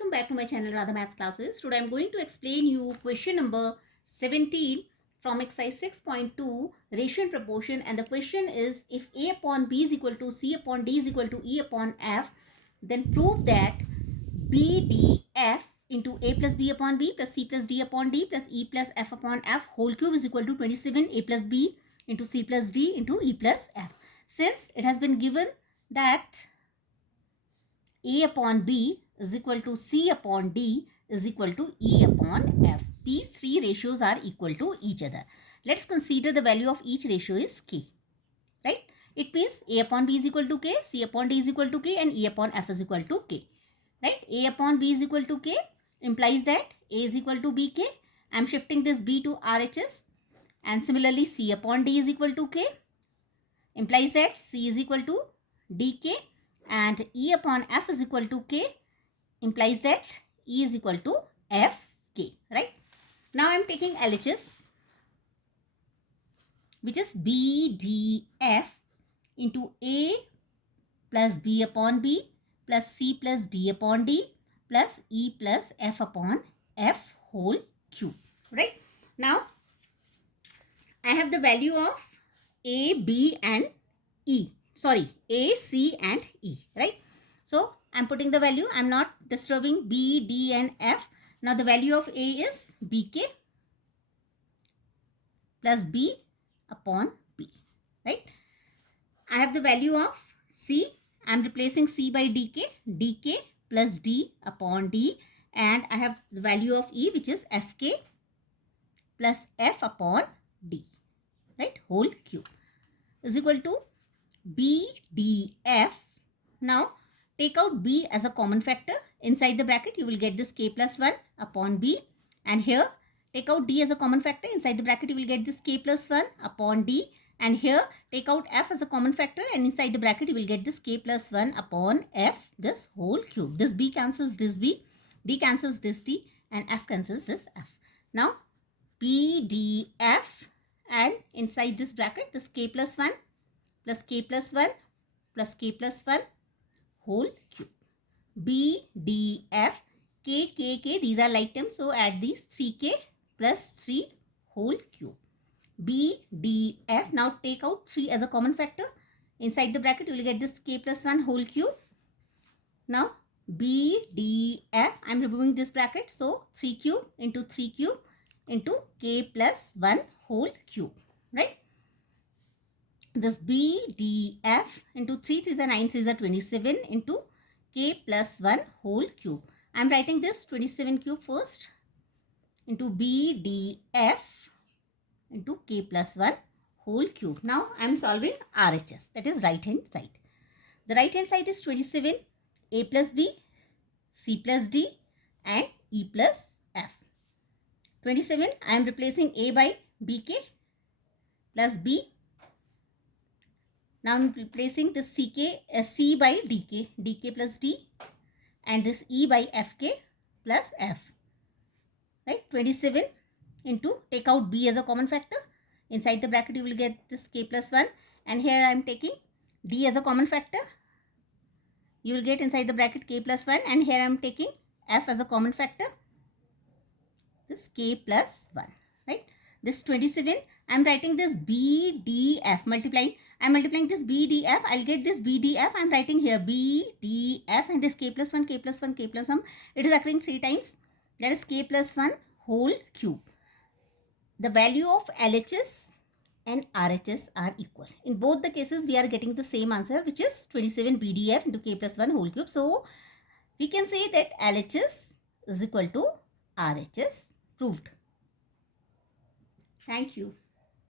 welcome back to my channel Radha Maths Classes. Today I am going to explain you question number 17 from exercise 6.2 ratio and proportion, and the question is if A upon B is equal to C upon D is equal to E upon F, then prove that BDF into A plus B upon B plus C plus D upon D plus E plus F upon F whole cube is equal to 27 A plus B into C plus D into E plus F. Since it has been given that A upon B is equal to C upon D is equal to E upon F. These three ratios are equal to each other. Let's consider the value of each ratio is K. Right? It means A upon B is equal to K, C upon D is equal to K, and E upon F is equal to K. Right? A upon B is equal to K implies that A is equal to BK. I am shifting this B to RHS. And similarly, C upon D is equal to K implies that C is equal to DK, and E upon F is equal to K implies that E is equal to FK, right? Now I am taking LHS, which is BDF into A plus B upon B plus C plus D upon D plus E plus F upon F whole cube, right? Now I have the value of A, B and E. Sorry, A, C and E, right? So I'm putting the value. I'm not disturbing B, D and F. Now the value of A is BK plus B upon B, right? I have the value of C. I'm replacing C by DK. DK plus D upon D. And I have the value of E, which is FK plus F upon D, right? Whole cube is equal to BDF. Now take out B as a common factor. Inside the bracket you will get this K plus 1 upon B, and here take out D as a common factor. Inside the bracket you will get this K plus 1 upon D, and here take out F as a common factor, and inside the bracket you will get this K plus 1 upon F, this whole cube. This B cancels this B, D cancels this D, and F cancels this F. Now BDF, and inside this bracket this K plus 1 plus K plus 1 plus K plus 1 whole cube. BDF, K, K, K, these are like terms, so add these 3K plus 3 whole cube. BDF, now take out 3 as a common factor. Inside the bracket you will get this K plus 1 whole cube. Now BDF, I am removing this bracket, so 3 cube into 3 cube into K plus 1 whole cube, right? This BDF into 3 3s are 9 3s are 27 into K plus 1 whole cube. I am writing this 27 cube first into BDF into K plus 1 whole cube. Now I am solving RHS, that is right hand side. The right hand side is 27, A plus B, C plus D and E plus F. 27, I am replacing A by BK plus B. Now I am replacing this C by DK, DK plus D, and this E by FK plus F, right? 27 into, take out B as a common factor. Inside the bracket you will get this K plus 1, and here I am taking D as a common factor. You will get inside the bracket K plus 1, and here I am taking F as a common factor, this K plus 1, right? This 27, I am writing this BDF, multiplying. I am multiplying this BDF. I will get this BDF. I am writing here BDF, and this K plus 1, K plus 1, K plus 1. It is occurring 3 times. That is K plus 1 whole cube. The value of LHS and RHS are equal. In both the cases, we are getting the same answer, which is 27 BDF into K plus 1 whole cube. So we can say that LHS is equal to RHS. Proved. Thank you.